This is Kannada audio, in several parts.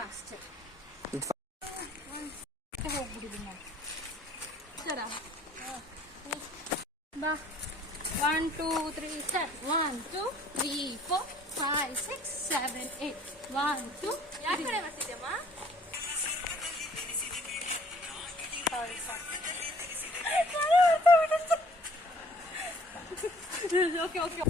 ಅಷ್ಟೇ. ಹೋಗ್ಬಿಡಿದ್ದೀನಿ ನಾನು. ಬಾ 1 2 3 ಸ್ಟಾರ್ಟ್. 1 2 3 4 5 6 7 8 1 2. ಯಾವ ಕಡೆ ಬರ್ತಿದ್ಯಮ್ಮ? Okay okay.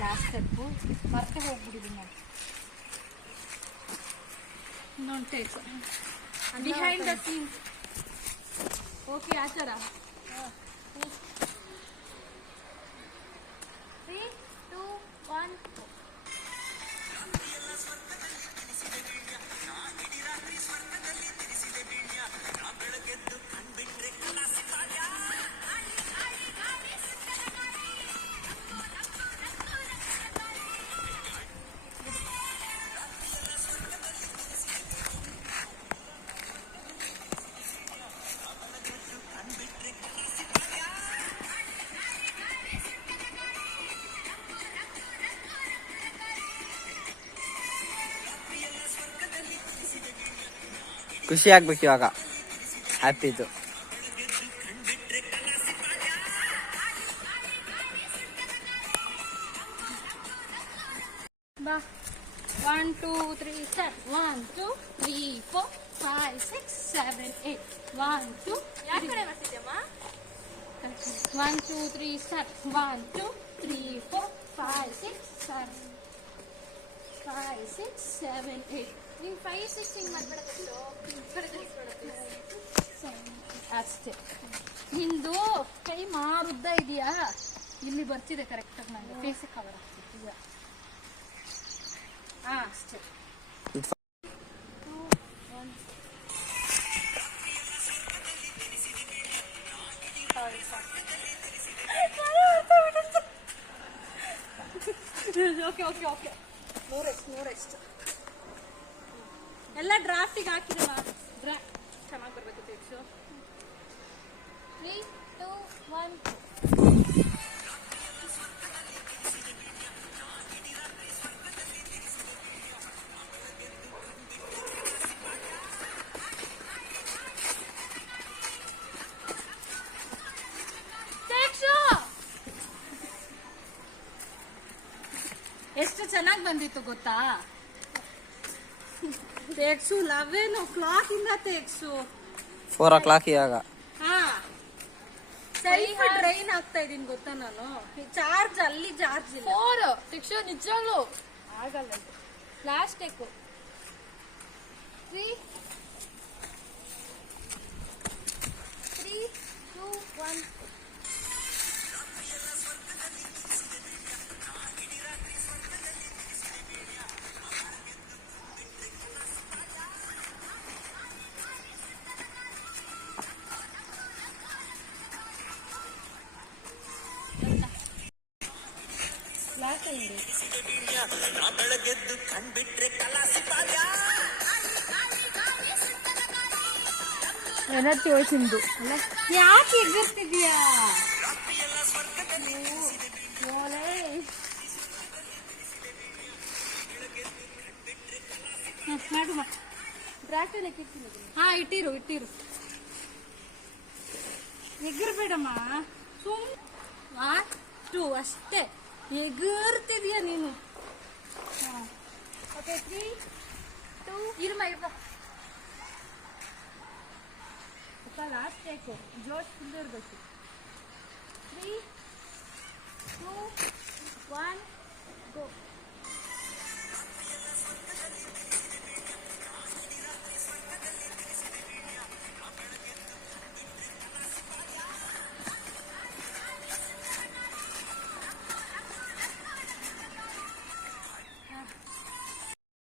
ಲಾಸ್ಟ್ ಸ್ಟೆಪ್ಪು ಮತ್ತೆ ಹೋಗ್ಬಿಟ್ಟಿದ್ದೀನಿ ನಾನು. ಇನ್ನೊಂದು take behind the scenes. Okay ಆ ಥರ. 3 2 1 ಖುಷಿ ಆಗ್ಬೇಕು ಇವಾಗ. ಹ್ಯಾಪಿ ಇದು. ಬಾ 1 2 3 ಸ್ಟಾರ್ಟ್. 1 2 3 4 5 6 7 8 1 2. ಯಾವ ಕಡೆ ಬರ್ತಿದ್ಯಮ್ಮ? 1 2 3 ಸ್ಟಾರ್ಟ್. 1 2 3 4 5 6 7 5 6 7 8. ನೀನು 5 6 ಹಿಂಗೆ ಮಾಡ್ಬಿಡೋದು. ಅಷ್ಟೇ. ನಿಂದು ಕೈ ಮಾರುದ್ದ ಇದೆಯಾ? ಇಲ್ಲಿ ಬರ್ತಿದೆ ಕರೆಕ್ಟಾಗಿ. ನನಗೆ ಫೇಸಿಗೆ ಕವರ್ ಆಗ್ತಿದೆ. ಅಷ್ಟೇ. Okay okay okay. ನೂರೆಷ್ಟು ಎಲ್ಲ ಡ್ರಾಫ್ಟಿಗೆ ಹಾಕಿದಮ್ಮ. ಚೆನ್ನಾಗಿ ಬರಬೇಕು ಟೇಕ್ಸು. 3 2 1 ಎಷ್ಟು ಚೆನ್ನಾಗಿ ಬಂದಿತ್ತು ಗೊತ್ತಾ? ಟೇಕ್ಸು 11 o'clock ಇಂದ ಟೇಕ್ಸು 4 o'clock ಇವಾಗ. ಸೆಲ್ಫ್ ಡ್ರೈನ್ ಆಗ್ತಾ ಇದೀನಿ ಗೊತ್ತಾ ನಾನು. ಚಾರ್ಜ್ ಅಲ್ಲಿ ಚಾರ್ಜ್ ಇಲ್ಲ. 4 ಟೇಕ್ಸು ನಿಜವಾಗ್ಲೂ ಆಗಲ್ಲ. Last take 3 2 1. ಬೆಳಗೆದ್ದು ಕಂಡ್ಬಿಟ್ರೆ ಎನರ್ಜಿ ಹೋಯ್ತಿಂದು ಅಲ್ಲ. ಯಾಕೆ ಎಗ್ಗಿರ್ತಿದ್ಯಾ? ಮಾಡು ಬ್ರಾಕೆಟ್ ಇಟ್ಟಿರ್ತೀನಿ. ಇಟ್ಟಿರು. ಎಗ್ಗಿರ್ಬೇಡಮ್ಮ. ಸುಮ್ 1 2 ಅಷ್ಟೇ. ಎಗರ್ತಿದ್ಯಾ ನೀನು. ಓಕೆ 3 2 ಇರ್ಮ ಲಾಸ್ಟ್ ಟೇಕು. ಜೋಶ್ ಫುಲ್ ಇರಬೇಕು. 3 2 1 ಗೋ.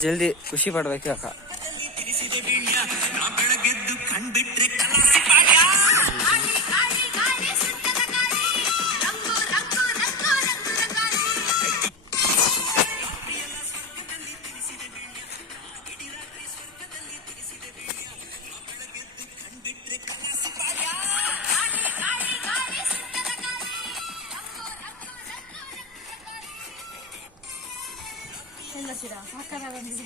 ಜಲ್ದಿ ಖುಷಿ ಪಡ್ಬೇಕು ಅಕ್ಕ. ನಾ ಬೆಳಗೆದ್ದು ಕಂಡ್ಬಿಟ್ರೆ ಕಲಾಸಿ ಪಾಳ್ಯ. ಎಲ್ಲ ಸಿರ ಸಾಕಾರ ಬಂದಿದೆ.